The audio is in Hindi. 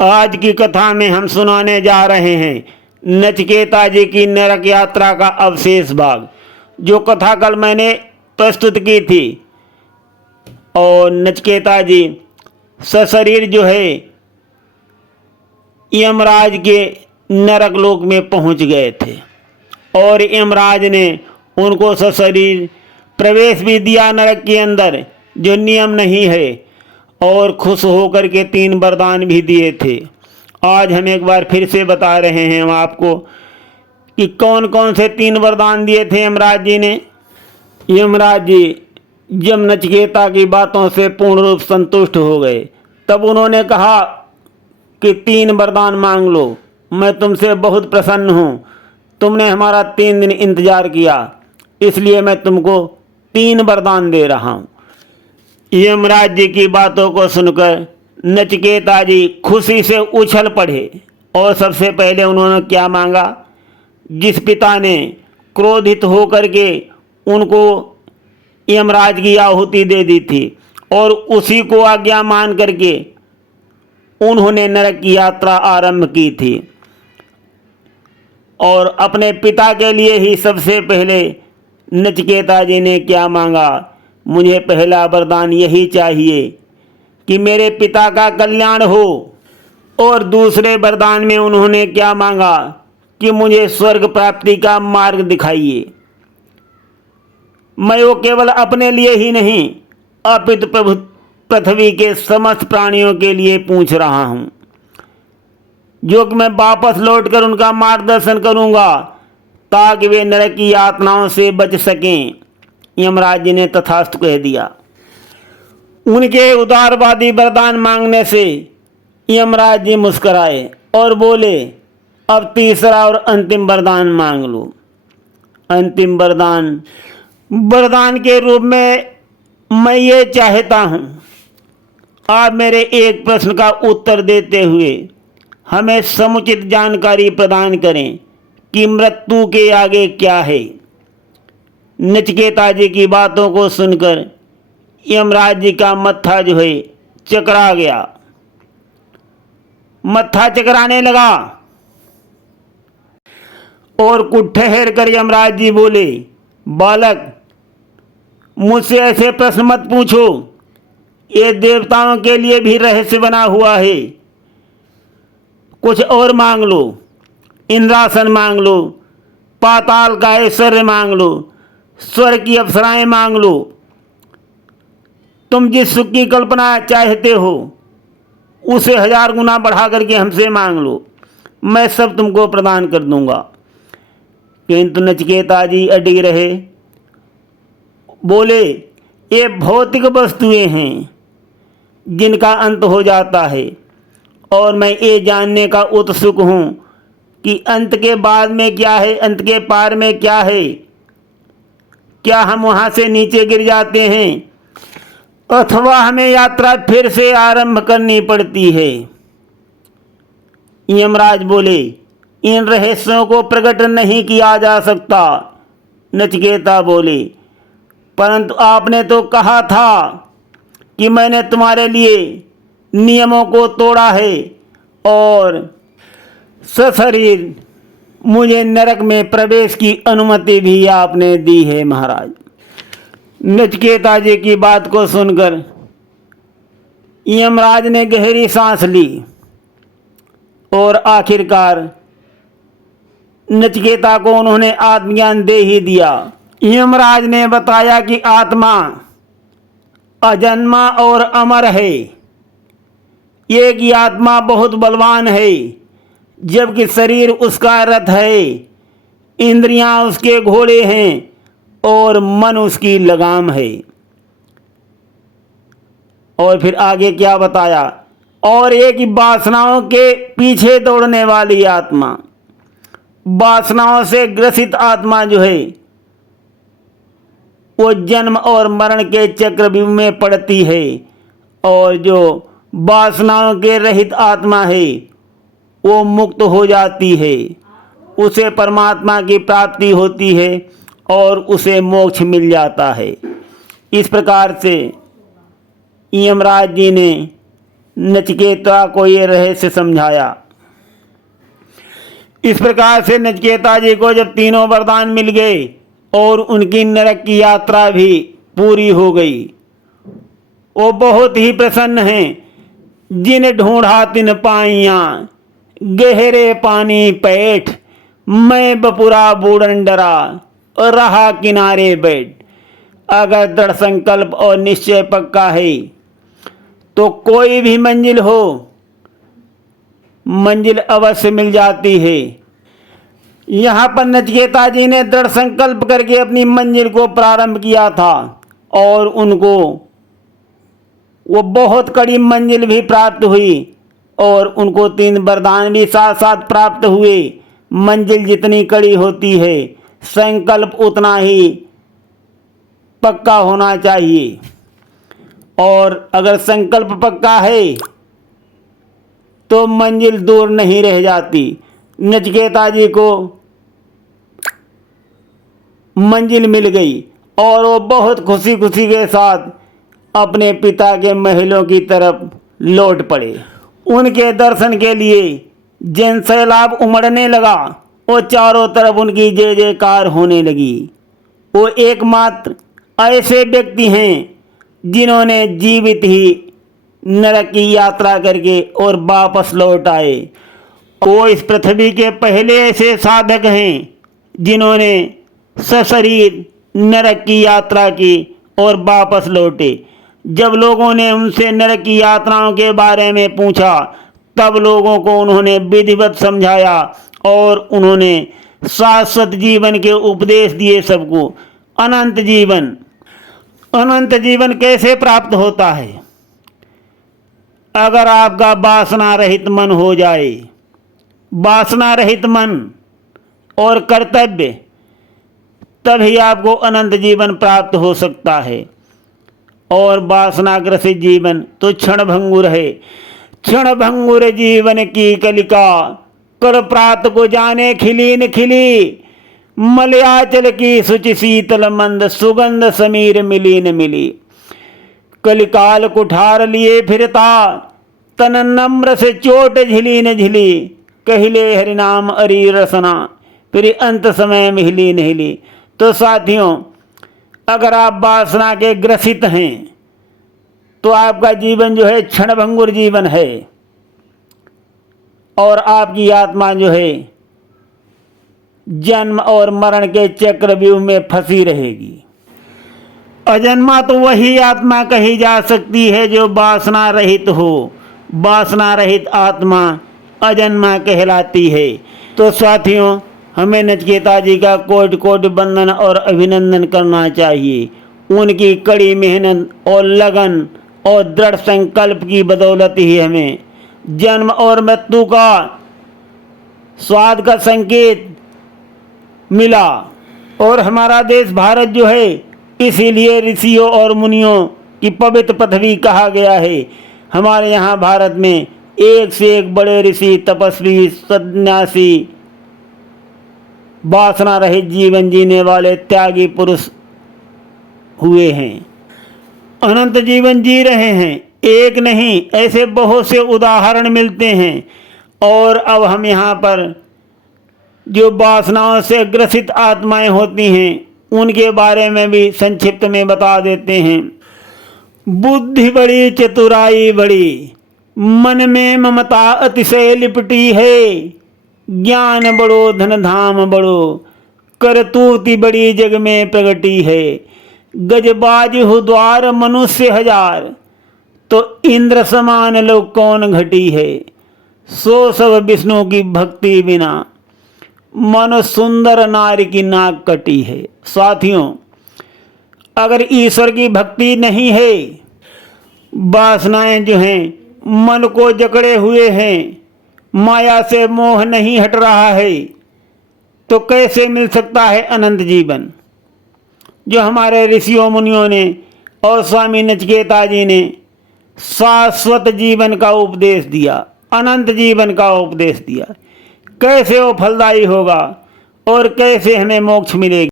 आज की कथा में हम सुनाने जा रहे हैं नचिकेता जी की नरक यात्रा का अवशेष भाग। जो कथा कल मैंने प्रस्तुत की थी और नचिकेता जी सशरीर जो है यमराज के नरक लोक में पहुंच गए थे और यमराज ने उनको सशरीर प्रवेश भी दिया नरक के अंदर, जो नियम नहीं है, और खुश होकर के 3 वरदान भी दिए थे। आज हम एक बार फिर से बता रहे हैं हम आपको कि कौन कौन से 3 वरदान दिए थे यमराज जी ने। यमराज जी जब नचिकेता की बातों से पूर्ण रूप संतुष्ट हो गए तब उन्होंने कहा कि 3 वरदान मांग लो, मैं तुमसे बहुत प्रसन्न हूँ। तुमने हमारा 3 दिन इंतजार किया, इसलिए मैं तुमको 3 वरदान दे रहा हूँ। यमराज जी की बातों को सुनकर नचिकेता जी खुशी से उछल पड़े और सबसे पहले उन्होंने क्या मांगा। जिस पिता ने क्रोधित होकर के उनको यमराज की आहुति दे दी थी और उसी को आज्ञा मान करके उन्होंने नरक की यात्रा आरंभ की थी, और अपने पिता के लिए ही सबसे पहले नचिकेता जी ने क्या मांगा। मुझे पहला वरदान यही चाहिए कि मेरे पिता का कल्याण हो। और दूसरे वरदान में उन्होंने क्या मांगा कि मुझे स्वर्ग प्राप्ति का मार्ग दिखाइए। मैं वो केवल अपने लिए ही नहीं अपितु पृथ्वी के समस्त प्राणियों के लिए पूछ रहा हूँ, जो कि मैं वापस लौटकर उनका मार्गदर्शन करूँगा ताकि वे नरक की यातनाओं से बच सकें। यमराज जी ने तथास्तु कह दिया। उनके उदारवादी वरदान मांगने से यमराज जी मुस्कराए और बोले, अब तीसरा और अंतिम वरदान मांग लो। अंतिम वरदान के रूप में मैं ये चाहता हूँ, आप मेरे एक प्रश्न का उत्तर देते हुए हमें समुचित जानकारी प्रदान करें कि मृत्यु के आगे क्या है। नचिकेता जी की बातों को सुनकर यमराज जी का मत्था जो है चकरा गया, मत्था चकराने लगा। और कुछ ठहर कर यमराज जी बोले, बालक, मुझसे ऐसे प्रश्न मत पूछो, ये देवताओं के लिए भी रहस्य बना हुआ है। कुछ और मांग लो, इंद्रासन मांग लो, पाताल का ऐश्वर्य मांग लो, स्वर्ग की अप्सराएं मांग लो। तुम जिस सुख की कल्पना चाहते हो उसे 1000 गुना बढ़ा करके हमसे मांग लो, मैं सब तुमको प्रदान कर दूंगा। किंतु नचिकेता जी अडिग रहे, बोले, ये भौतिक वस्तुएं हैं जिनका अंत हो जाता है, और मैं ये जानने का उत्सुक हूँ कि अंत के बाद में क्या है, अंत के पार में क्या है। क्या हम वहाँ से नीचे गिर जाते हैं अथवा हमें यात्रा फिर से आरंभ करनी पड़ती है। यमराज बोले, इन रहस्यों को प्रकट नहीं किया जा सकता। नचिकेता बोले, परंतु आपने तो कहा था कि मैंने तुम्हारे लिए नियमों को तोड़ा है और सशरीर मुझे नरक में प्रवेश की अनुमति भी आपने दी है महाराज। नचिकेता जी की बात को सुनकर यमराज ने गहरी सांस ली और आखिरकार नचिकेता को उन्होंने आत्मज्ञान दे ही दिया। यमराज ने बताया कि आत्मा अजन्मा और अमर है। ये कि आत्मा बहुत बलवान है, जबकि शरीर उसका रथ है, इंद्रियां उसके घोड़े हैं और मन उसकी लगाम है। और फिर आगे क्या बताया, और एक वासनाओं के पीछे दौड़ने वाली आत्मा, वासनाओं से ग्रसित आत्मा जो है वो जन्म और मरण के चक्रव्यूह में पड़ती है, और जो वासनाओं के रहित आत्मा है वो मुक्त हो जाती है, उसे परमात्मा की प्राप्ति होती है और उसे मोक्ष मिल जाता है। इस प्रकार से यमराज जी ने नचिकेता को ये रहस्य समझाया। इस प्रकार से नचिकेता जी को जब तीनों वरदान मिल गए और उनकी नरक की यात्रा भी पूरी हो गई, वो बहुत ही प्रसन्न हैं। जिन ढूंढा तिन पाइयाँ, गहरे पानी पैठ, मैं बपुरा बूढ़न डरा, और रहा किनारे बैठ। अगर दृढ़ संकल्प और निश्चय पक्का है तो कोई भी मंजिल हो, मंजिल अवश्य मिल जाती है। यहाँ पर नचिकेता जी ने दृढ़ संकल्प करके अपनी मंजिल को प्रारंभ किया था और उनको वो बहुत कड़ी मंजिल भी प्राप्त हुई और उनको 3 वरदान भी साथ साथ प्राप्त हुए। मंजिल जितनी कड़ी होती है, संकल्प उतना ही पक्का होना चाहिए, और अगर संकल्प पक्का है तो मंजिल दूर नहीं रह जाती। नचिकेता जी को मंजिल मिल गई और वो बहुत खुशी खुशी के साथ अपने पिता के महलों की तरफ लौट पड़े। उनके दर्शन के लिए जन सैलाब उमड़ने लगा और चारों तरफ उनकी जय जयकार होने लगी। वो एकमात्र ऐसे व्यक्ति हैं जिन्होंने जीवित ही नरक की यात्रा करके और वापस लौट आए। वो इस पृथ्वी के पहले ऐसे साधक हैं जिन्होंने सशरीर नरक की यात्रा की और वापस लौटे। जब लोगों ने उनसे नरक की यात्राओं के बारे में पूछा, तब लोगों को उन्होंने विधिवत समझाया और उन्होंने शाश्वत जीवन के उपदेश दिए सबको। अनंत जीवन कैसे प्राप्त होता है? अगर आपका वासना रहित मन हो जाए, वासना रहित मन और कर्तव्य, तभी आपको अनंत जीवन प्राप्त हो सकता है। और वासनाग्रसित जीवन तो क्षणभंगुर है। क्षणभंगुर जीवन की कलिका, कल प्रात को जाने खिली न खिली, मलयाचल की शुचि शीतल मंद, सुगंध समीर मिली न मिली। कलिकाल कुठार लिए फिरता, तन नम्र से चोट झिली न झिली, कहले हरिनाम अरी रसना, फिर अंत समय में हिली न हिली। तो साथियों, अगर आप वासना के ग्रसित हैं तो आपका जीवन जो है क्षणभंगुर जीवन है और आपकी आत्मा जो है जन्म और मरण के चक्रव्यूह में फंसी रहेगी। अजन्मा तो वही आत्मा कही जा सकती है जो वासना रहित हो। वासना रहित आत्मा अजन्मा कहलाती है। तो साथियों, हमें नचिकेता जी का कोटि कोटि वंदन और अभिनंदन करना चाहिए। उनकी कड़ी मेहनत और लगन और दृढ़ संकल्प की बदौलत ही हमें जन्म और मृत्यु का स्वाद का संकेत मिला। और हमारा देश भारत जो है, इसीलिए ऋषियों और मुनियों की पवित्र पृथ्वी कहा गया है। हमारे यहाँ भारत में एक से एक बड़े ऋषि, तपस्वी, सन्यासी, वासना रहित जीवन जीने वाले त्यागी पुरुष हुए हैं, अनंत जीवन जी रहे हैं। एक नहीं, ऐसे बहुत से उदाहरण मिलते हैं। और अब हम यहाँ पर जो वासनाओं से ग्रसित आत्माएं होती हैं उनके बारे में भी संक्षिप्त में बता देते हैं। बुद्धि बड़ी, चतुराई बड़ी, मन में ममता अतिशय लिपटी है, ज्ञान बड़ो धन धाम बड़ो, करतूति बड़ी जग में प्रगटी है। गजबाज हु द्वार मनुष्य हजार, तो इंद्र समान लोग कौन घटी है। सो सब विष्णु की भक्ति बिना, मन सुंदर नारी की नाक कटी है। साथियों, अगर ईश्वर की भक्ति नहीं है, वासनाएं जो हैं मन को जकड़े हुए हैं, माया से मोह नहीं हट रहा है, तो कैसे मिल सकता है अनंत जीवन? जो हमारे ऋषियों मुनियों ने और स्वामी नचिकेता जी ने शाश्वत जीवन का उपदेश दिया, अनंत जीवन का उपदेश दिया, कैसे वो फलदायी होगा और कैसे हमें मोक्ष मिलेगा?